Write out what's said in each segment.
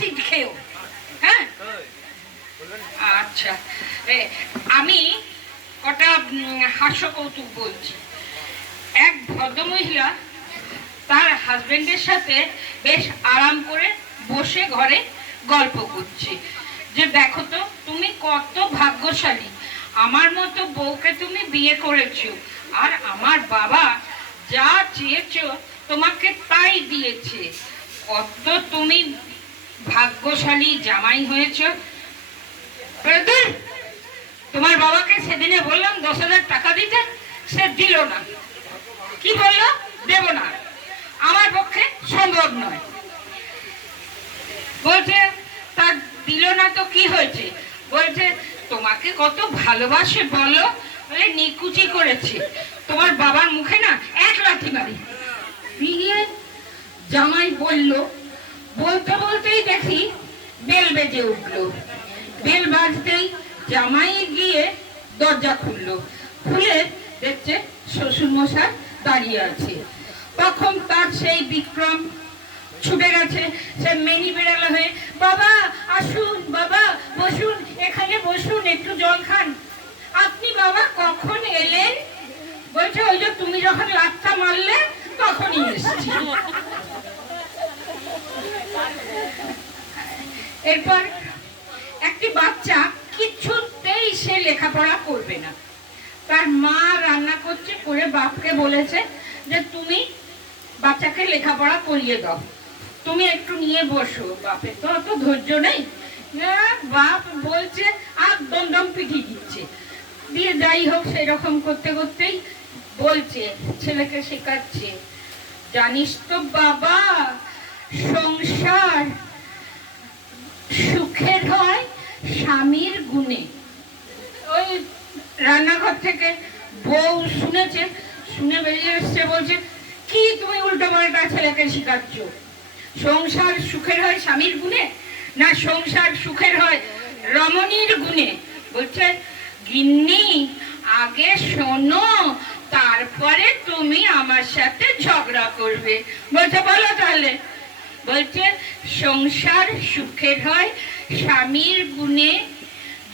Acid খেও হ্যাঁ? আচ্ছা। আমি কটা হাস্য কৌতুক বলছি। এক ভদ্রমহিলা তার হাজবেন্ডের সাথে বেশ আরাম করে বসে ঘরে গল্প করছে। যে দেখো তো, তুমি কত ভাগ্যশালী। আমার মতো বউকে তুমি বিয়ে করেছ। আর আমার বাবা যা চেয়েছো তোমাকে তাই দিয়েছে। কত তুমি ভাগ্যশালী জামাই হয়েছো। তোমার বাবাকে সেদিনে বললাম দশ হাজার টাকা দিতে, সে দিল না। কি বলল? দেব না। আমার পক্ষে সম্ভব নয়। বলছে তার দিল না তো কি হয়েছে? বলছে, তোমাকে কত ভালোবাসে বলো? বলে, নিকুচি করেছে। তোমার বাবার মুখে না এক লাথি মারি। জামাই বলল বলতে বলতেই দেখি বেল বেজে উঠল। বেল বাজতেই জামাই গিয়ে দরজা খুললো। খুলে দেখছে শ্বশুর মশাই দাঁড়িয়ে আছে। তখন তার সেই বিক্রম ছুটে গেছে। সে মেনি বেড়ালো হয়ে, বাবা, আসুন, বাবা, বসুন, এখানে বসুন, একটু জল খান। আপনি বাবা কখন এলেন? বলছে, ওই যে তুমি যখন লাচ্চা মারলে, তখনই এসছি। এরপর একটি বাচ্চা কিছুতেই সে লেখাপড়া করবে না। তার মা রান্না করছে করে বাপকে বলেছে যে, তুমি বাচ্চাকে লেখাপড়া করিয়ে দাও। তুমি একটু নিয়ে বসো। বাপের তো অত ধৈর্য নেই। বাপ বলছে, আর দমদম পিঠি দিচ্ছে। দিয়ে যাই হোক, সেরকম করতে করতেই বলছে, ছেলেকে শেখাচ্ছে। জানিস তো বাবা, সংসার সুখের হয় স্বামীর গুণে। ওই রান্নাঘর থেকে বউ শুনেছে, শুনে বেরিয়ে এসছে, বলছে, কি তুমি উল্টো পাল্টা ছেলেকে শিখাচ্ছ? সংসার সুখের হয় স্বামীর গুণে না সংসার সুখের হয় রমণীর গুণে? বলছে, গিন্নি, আগে শোনো, তারপরে তুমি আমার সাথে ঝগড়া করবে। বলছে, বলো তাহলে। বলছে সংসার সুখের হয়, স্বামীর গুণে।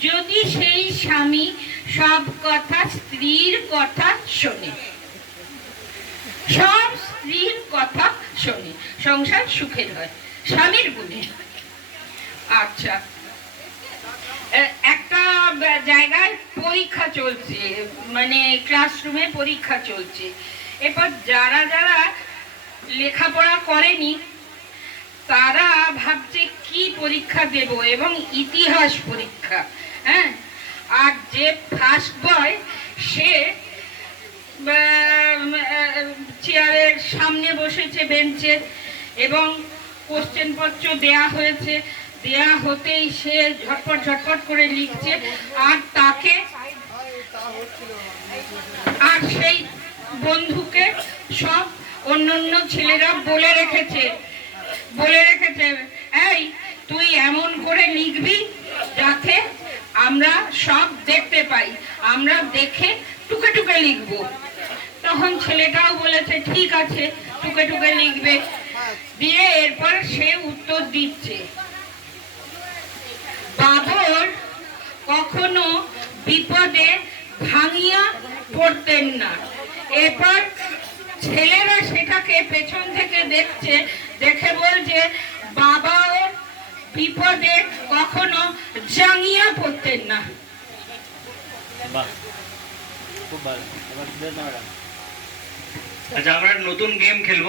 যদি সেই স্বামী সব কথা স্ত্রীর কথা শোনে। সব স্ত্রীর কথা শোনে। সংসার সুখের হয়, স্বামীর গুণে। আচ্ছা। একটা জায়গায় পরীক্ষা চলছে মানে ক্লাসরুমে পরীক্ষা চলছে। এরপর যারা যারা লেখাপড়া করেনি তারা ভাবছে কি পরীক্ষা দেব এবং ইতিহাস পরীক্ষা হ্যাঁ? আর যে ফার্স্ট বয় সে চেয়ারের সামনে বসেছে বেঞ্চে এবং কোশ্চেন পত্র দেয়া হয়েছে। দেয়া হতেই সে ঝটপট ঝটপট করে লিখছে। আর তাকে, আর সেই বন্ধুকে সব অন্যান্য ছেলেরা বলে রেখেছে। বলে রেখেছে, এই, তুই এমন করে লিখবি যাতে আমরা সব দেখতে পাই, আমরা দেখে টুকে টুকে লিখব। তখন ছেলেটাও বলেছে, ঠিক আছে, টুকে টুকে লিখবে। দিয়ে এরপর সে উত্তর দিচ্ছে বাবর কখনো বিপদে ভাঙিয়া পড়তেন না। এরপর ছেলেরা সেটাকে পেছন থেকে দেখছে, দেখে বলছে, বাবাও বিপদে কখনো জাঙিয়া পড়তেন না। আচ্ছা আমরা নতুন গেম খেলব।